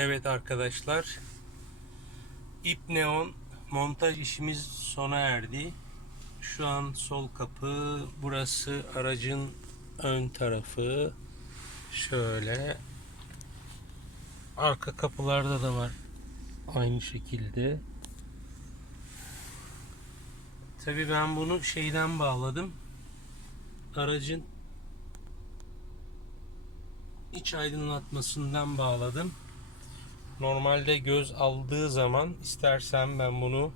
Evet arkadaşlar. İp neon montaj işimiz sona erdi. Şu an sol kapı, burası aracın ön tarafı. Şöyle. Arka kapılarda da var. Aynı şekilde. Tabii ben bunu şeyden bağladım. Aracın iç aydınlatmasından bağladım. Normalde göz aldığı zaman istersen ben bunu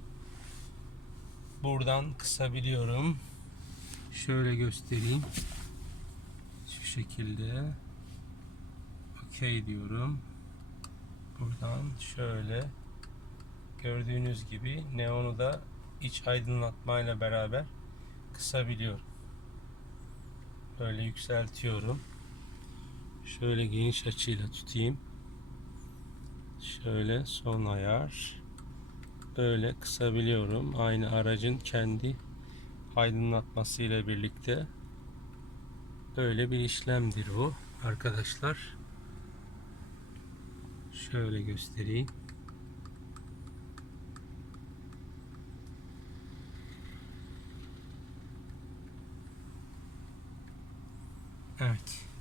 buradan kısabiliyorum. Şöyle göstereyim. Şu şekilde. Okey diyorum. Buradan şöyle gördüğünüz gibi neonu da iç aydınlatmayla beraber kısabiliyorum. Böyle yükseltiyorum. Şöyle geniş açıyla tutayım. Şöyle son ayar. Böyle kısabiliyorum. Aynı aracın kendi aydınlatması ile birlikte. Böyle bir işlemdir bu arkadaşlar. Şöyle göstereyim. Evet.